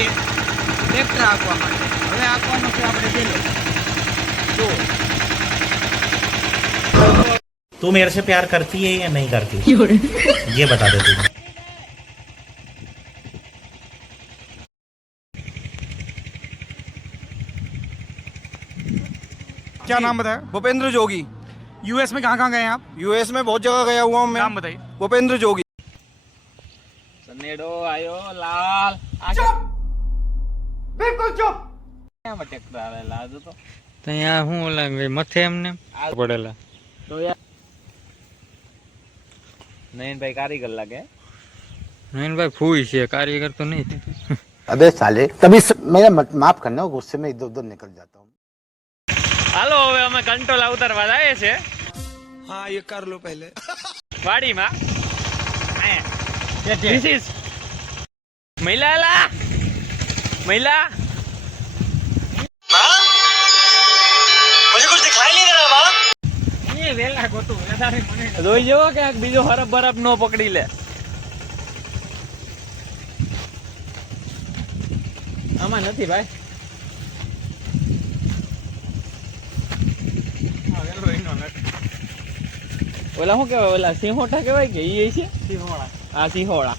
છીએ ટ્રેક્ટર હાંકવા માટે. હવે હાંકવાનું છે આપણે પેલો જો. तू मेरे से प्यार करती है या नहीं करती ये बता दे तू. क्या नाम बताया? भूपेंद्र जोगी। यूएस में कहाँ गए आप? यूएस में बहुत जगह गया हुआ हूँ मैं। नाम बताइए। भूपेंद्र जोगी। સનેડો આયો લાલ. चुप, बिल्कुल चुप। ક્યાં ટ્રેક્ટર આવેલા આજો તો ત્યાં હું ઓલા મથે એમને પડેલા તો યાર નયનભાઈ કારીગર લાગે. નયનભાઈ ફૂઈ છે, કારીગર તો નહીં. अबे साले तभी मेरा माफ करना, गुस्से में इधर उधर निकल जाता हूँ. હાલો હવે અમે કંટોલા ઉતારવા જાય છે हाँ ये कर लो पहले। વાડીમાં. This is મહિલા મહિલા मुझे कुछ दिखाई नहीं दे रहा माँ। એ વેલા ગોતું વધારે મને જોઈ જવો કે બીજો હરફ બરફ નો પકડી લે. આમાં નથી ભાઈ. હા, વેલો એનો નથી. ઓલા શું કેવાય, ઓલા સિંહોટા કેવાય કે ઈ છે સિંહોડા. આ સિંહોડા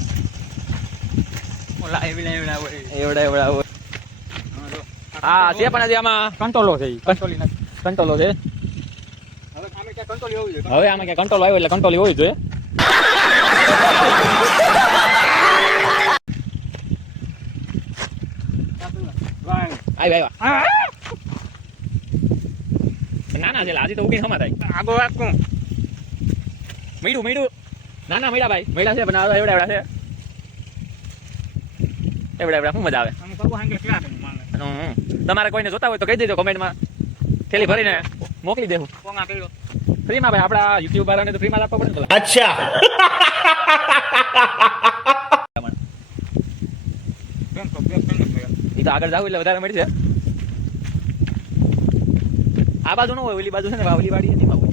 ઓલા એવડા હોય. એવડા એવડા હોય. હા છે પણ હજી આમાં કંટોલો છે, કંટ્રોલી નથી. કંટોલો છે. હવે આમે ક્યાં કંટ્રોલ હોવું જોઈએ. હવે આમાં ક્યાં કંટોલો આવ્યો એટલે કંટોલી હોવી જોઈએ. આવ્યા નાના છે હજી તો ઉગીને હમા થાય. આગો વાત કોણ? મીઠું મીઠું નાના મીઠા ભાઈ મીઠા છે પણ એવડા એવડા છે. એવડા એવડા શું મજા આવે. આમ કરવું હાંગે ક્યાં છે માને? તમારે કોઈને જોતા હોય તો કહી દેજો કમેન્ટમાં, થેલી ભરીને મોકલી દેવું કોંગા કર્યો. ફ્રીમાં. ભાઈ આપણા યુટ્યુબ વાળાને તો ફ્રીમાં આપવા પડે ને. अच्छा કેમ તો બે કેમ થયા? એ તો આગળ જાવ એટલે વધારે મળશે. આ બાજુ ન હોય, ઓલી બાજુ છે ને વાવલી વાડી એમાં હોય.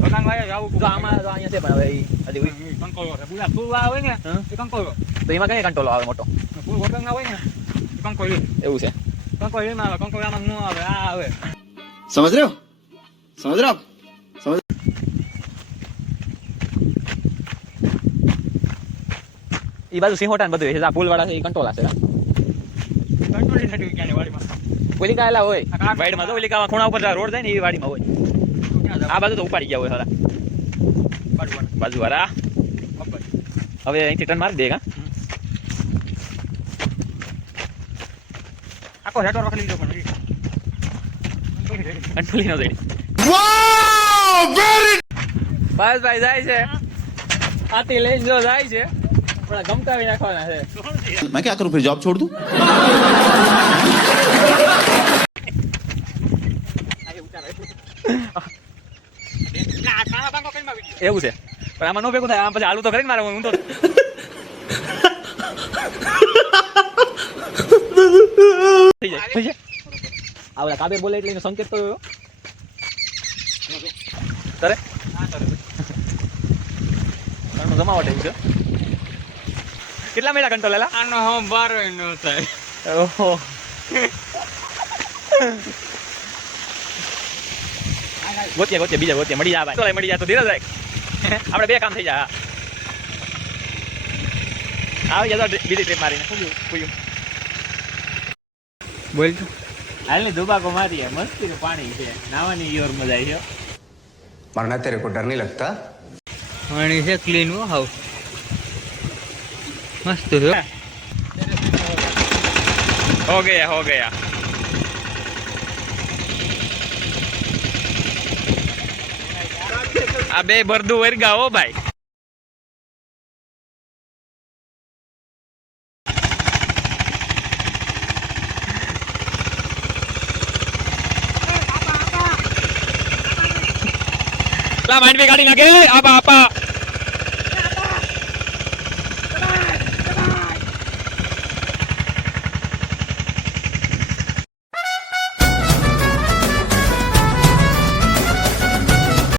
ભગવાન ભાઈ આવું તો આમાં તો અહીંયા છે પણ હવે ઈ હજી કંકોળો છે. બુલા ફૂલ હોય ને એ કંકોળો. તો એમાં કઈ કંટ્રોલ આવે મોટો ફૂલ વગર ના હોય ને એ કંકોળી. એવું છે. કંકોળી માં આવે, કંકોળામાં ન આવે. આ આવે. समझ रहे हो? समझ रहे हो आप? ઈ બાજુ સિંહોટા ને બધું છે. આ પુલવાળા છે એ કંટ્રોલ છે. કંટ્રોલી નથી ક્યાં વાડીમાં. ઓલી કાયલા હોય વાડીમાં, તો ઓલી ખૂણા ઉપર રોડ જાય ને એ વાડીમાં હોય. આ બાજુ તો ઉપાડી ગયા હોય સારા બાજુ વાળા. હવે અહીંથી ટર્ન મારી દે કા. આખો હેઠળ વખત લીધો પણ કંટ્રોલી નો જઈ. બસ ભાઈ જાય છે. આથી લઈને જો જાય છે પણ ગમકાવી નાખવાના છે. मैं क्या करूँ फिर, जॉब छोड़ दूँ? એવું છે પણ આમાં નો ભેગું થાય. આમ પછી આલુ તો કરીને મારે હું તો થઈ જાય થઈ જાય. આ ઓલા કાબે બોલે એટલે એનો સંકેત તો તારે જમાવટ એવું છે. કેટલા મહિના કંટ્રોલ લેલા? આનો હમ બારો નો થાય. ઓહો ગોતિયા બીજા ગોતિયા મળી જાય. ભાઈ મળી જાય તો ધીરજ રાખ. આપણે બે કામ થઈ જાય. આવી જાય તો બીજી ટ્રીપ મારીને પૂયું બોલ તો હાલ ને દુબાકો મારીએ. મસ્તી પાણી છે, નાવાની યોર મજા આવી છે. मरना तेरे को डर नहीं लगता? પાણી છે ક્લીન હો હાવ મસ્ત છે. હો ગયા આ બે બરદુ વર્ગા હો ભાઈ. લા માંડવી કાઢી નાખે. આપા